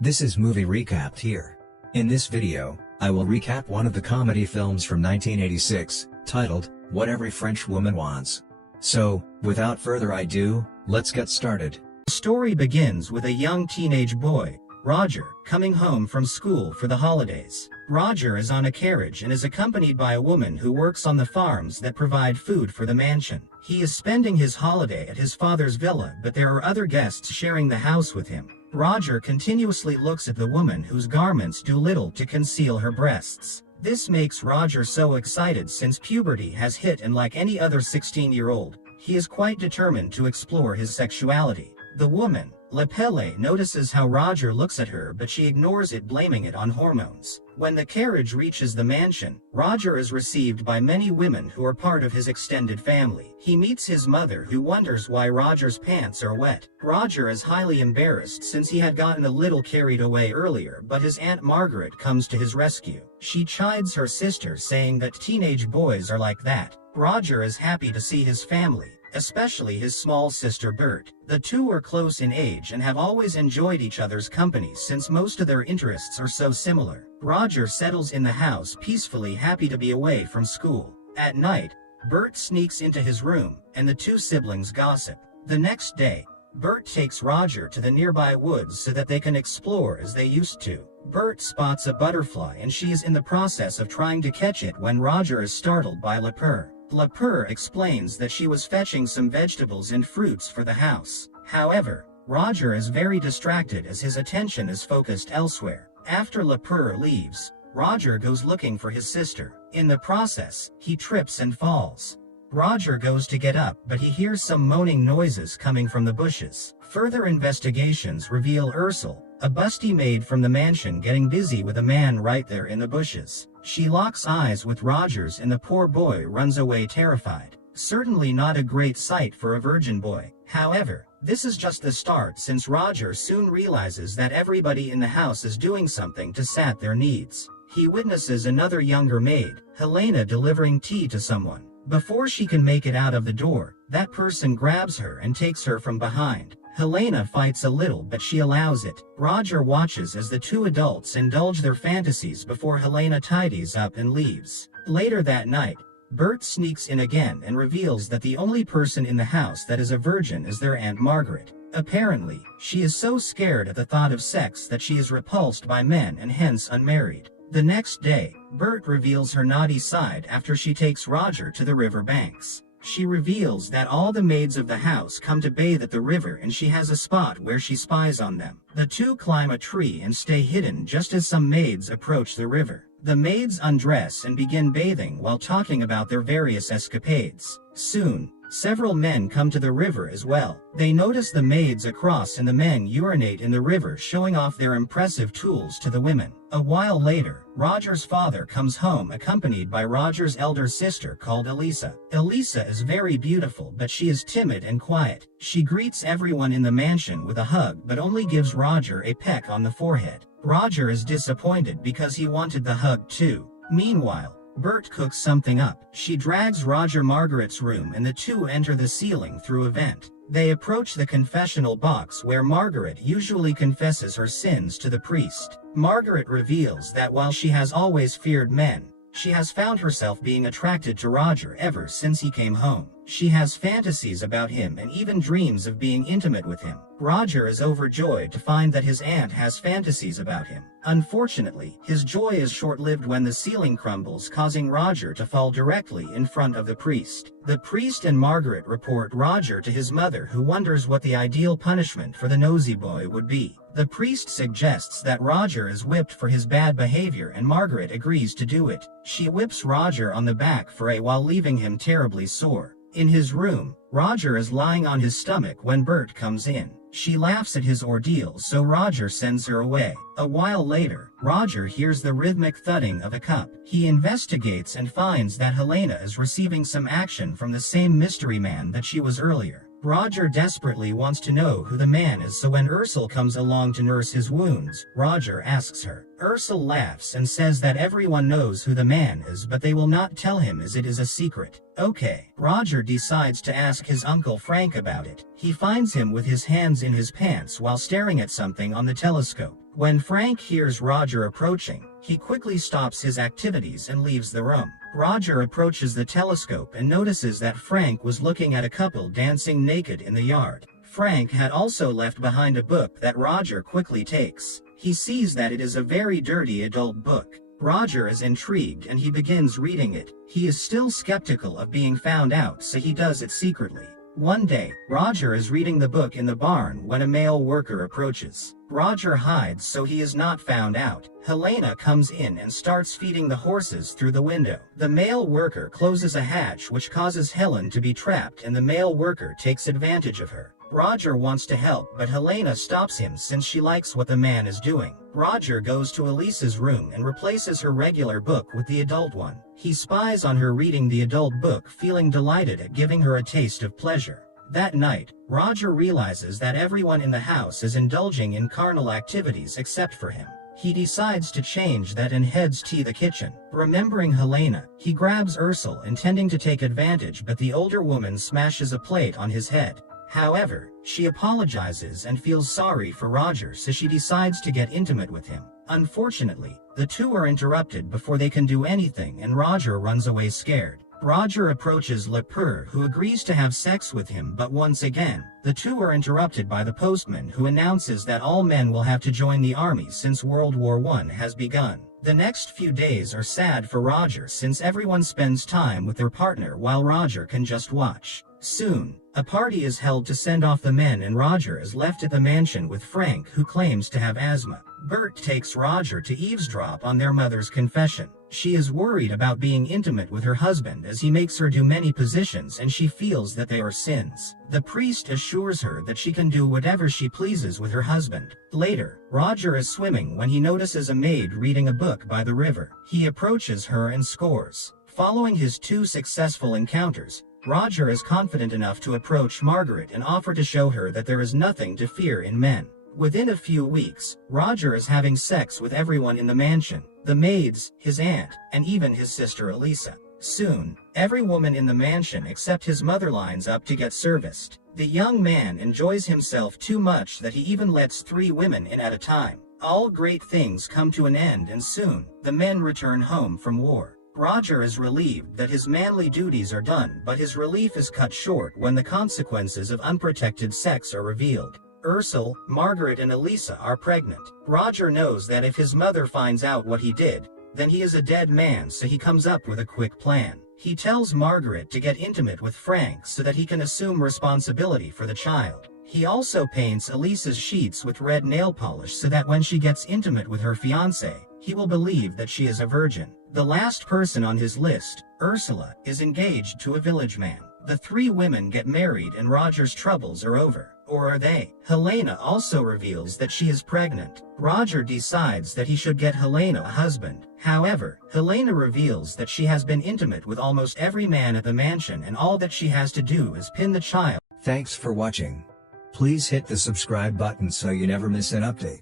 This is Movie Recapped here. In this video, I will recap one of the comedy films from 1986, titled, What Every French Woman Wants. So, without further ado, let's get started. The story begins with a young teenage boy, Roger, coming home from school for the holidays. Roger is on a carriage and is accompanied by a woman who works on the farms that provide food for the mansion. He is spending his holiday at his father's villa, but there are other guests sharing the house with him. Roger continuously looks at the woman whose garments do little to conceal her breasts. This makes Roger so excited since puberty has hit, and like any other 16-year-old, he is quite determined to explore his sexuality. The woman, Lepelle, notices how Roger looks at her, but she ignores it, blaming it on hormones. When the carriage reaches the mansion, Roger is received by many women who are part of his extended family. He meets his mother, who wonders why Roger's pants are wet. Roger is highly embarrassed since he had gotten a little carried away earlier, but his Aunt Margaret comes to his rescue. She chides her sister, saying that teenage boys are like that. Roger is happy to see his family, especially his small sister Bert. The two are close in age and have always enjoyed each other's company since most of their interests are so similar. Roger settles in the house peacefully, happy to be away from school. At night, Bert sneaks into his room, and the two siblings gossip. The next day, Bert takes Roger to the nearby woods so that they can explore as they used to. Bert spots a butterfly and she is in the process of trying to catch it when Roger is startled by Lepelle. Lepelle explains that she was fetching some vegetables and fruits for the house. However, Roger is very distracted as his attention is focused elsewhere. After Lepelle leaves, Roger goes looking for his sister. In the process, he trips and falls. Roger goes to get up, but he hears some moaning noises coming from the bushes. Further investigations reveal Ursula, a busty maid from the mansion, getting busy with a man right there in the bushes. She locks eyes with Roger's and the poor boy runs away terrified. Certainly not a great sight for a virgin boy. However, this is just the start, since Roger soon realizes that everybody in the house is doing something to sat their needs. He witnesses another younger maid, Helena, delivering tea to someone. Before she can make it out of the door, that person grabs her and takes her from behind. Helena fights a little, but she allows it. Roger watches as the two adults indulge their fantasies before Helena tidies up and leaves. Later that night, Bert sneaks in again and reveals that the only person in the house that is a virgin is their Aunt Margaret. Apparently, she is so scared at the thought of sex that she is repulsed by men and hence unmarried. The next day, Bert reveals her naughty side after she takes Roger to the river banks. She reveals that all the maids of the house come to bathe at the river, and she has a spot where she spies on them. The two climb a tree and stay hidden just as some maids approach the river. The maids undress and begin bathing while talking about their various escapades. Soon, several men come to the river as well. They notice the maids across and the men urinate in the river, showing off their impressive tools to the women. A while later, Roger's father comes home accompanied by Roger's elder sister called Elisa. Elisa is very beautiful, but she is timid and quiet. She greets everyone in the mansion with a hug, but only gives Roger a peck on the forehead. Roger is disappointed because he wanted the hug too. Meanwhile, Bert cooks something up. She drags Roger Margaret's room and the two enter the ceiling through a vent. They approach the confessional box where Margaret usually confesses her sins to the priest. Margaret reveals that while she has always feared men, she has found herself being attracted to Roger ever since he came home. She has fantasies about him and even dreams of being intimate with him. Roger is overjoyed to find that his aunt has fantasies about him. Unfortunately, his joy is short-lived when the ceiling crumbles, causing Roger to fall directly in front of the priest. The priest and Margaret report Roger to his mother, who wonders what the ideal punishment for the nosy boy would be. The priest suggests that Roger is whipped for his bad behavior, and Margaret agrees to do it. She whips Roger on the back for a while, leaving him terribly sore. In his room, Roger is lying on his stomach when Bert comes in. She laughs at his ordeal, so Roger sends her away. A while later, Roger hears the rhythmic thudding of a cup. He investigates and finds that Helena is receiving some action from the same mystery man that she was earlier. Roger desperately wants to know who the man is, so when Ursula comes along to nurse his wounds, Roger asks her. Ursula laughs and says that everyone knows who the man is, but they will not tell him as it is a secret. Okay, Roger decides to ask his uncle Frank about it. He finds him with his hands in his pants while staring at something on the telescope. When Frank hears Roger approaching, he quickly stops his activities and leaves the room. Roger approaches the telescope and notices that Frank was looking at a couple dancing naked in the yard. Frank had also left behind a book that Roger quickly takes. He sees that it is a very dirty adult book. Roger is intrigued and he begins reading it. He is still skeptical of being found out, so he does it secretly. One day, Roger is reading the book in the barn when a male worker approaches. Roger hides so he is not found out. Helena comes in and starts feeding the horses through the window. The male worker closes a hatch which causes Helen to be trapped, and the male worker takes advantage of her. Roger wants to help, but Helena stops him since she likes what the man is doing. Roger goes to Elisa's room and replaces her regular book with the adult one. He spies on her reading the adult book, feeling delighted at giving her a taste of pleasure. That night, Roger realizes that everyone in the house is indulging in carnal activities except for him. He decides to change that and heads to the kitchen. Remembering Helena, he grabs Ursula, intending to take advantage, but the older woman smashes a plate on his head. However, she apologizes and feels sorry for Roger, so she decides to get intimate with him. Unfortunately, the two are interrupted before they can do anything and Roger runs away scared. Roger approaches Lepore, who agrees to have sex with him, but once again, the two are interrupted by the postman, who announces that all men will have to join the army since World War I has begun. The next few days are sad for Roger since everyone spends time with their partner while Roger can just watch. Soon, a party is held to send off the men and Roger is left at the mansion with Frank, who claims to have asthma. Bert takes Roger to eavesdrop on their mother's confession. She is worried about being intimate with her husband as he makes her do many positions and she feels that they are sins. The priest assures her that she can do whatever she pleases with her husband. Later, Roger is swimming when he notices a maid reading a book by the river. He approaches her and scores. Following his 2 successful encounters, Roger is confident enough to approach Margaret and offer to show her that there is nothing to fear in men. Within a few weeks, Roger is having sex with everyone in the mansion, the maids, his aunt, and even his sister Elisa. Soon, every woman in the mansion except his mother lines up to get serviced. The young man enjoys himself too much that he even lets 3 women in at a time. All great things come to an end and soon, the men return home from war. Roger is relieved that his manly duties are done, but his relief is cut short when the consequences of unprotected sex are revealed. Ursula, Margaret and Elisa are pregnant. Roger knows that if his mother finds out what he did, then he is a dead man, so he comes up with a quick plan. He tells Margaret to get intimate with Frank so that he can assume responsibility for the child. He also paints Elisa's sheets with red nail polish so that when she gets intimate with her fiancé, he will believe that she is a virgin. The last person on his list, Ursula, is engaged to a village man. The 3 women get married and Roger's troubles are over. Or are they? Helena also reveals that she is pregnant. Roger decides that he should get Helena a husband. However, Helena reveals that she has been intimate with almost every man at the mansion and all that she has to do is pin the child. Thanks for watching. Please hit the subscribe button so you never miss an update.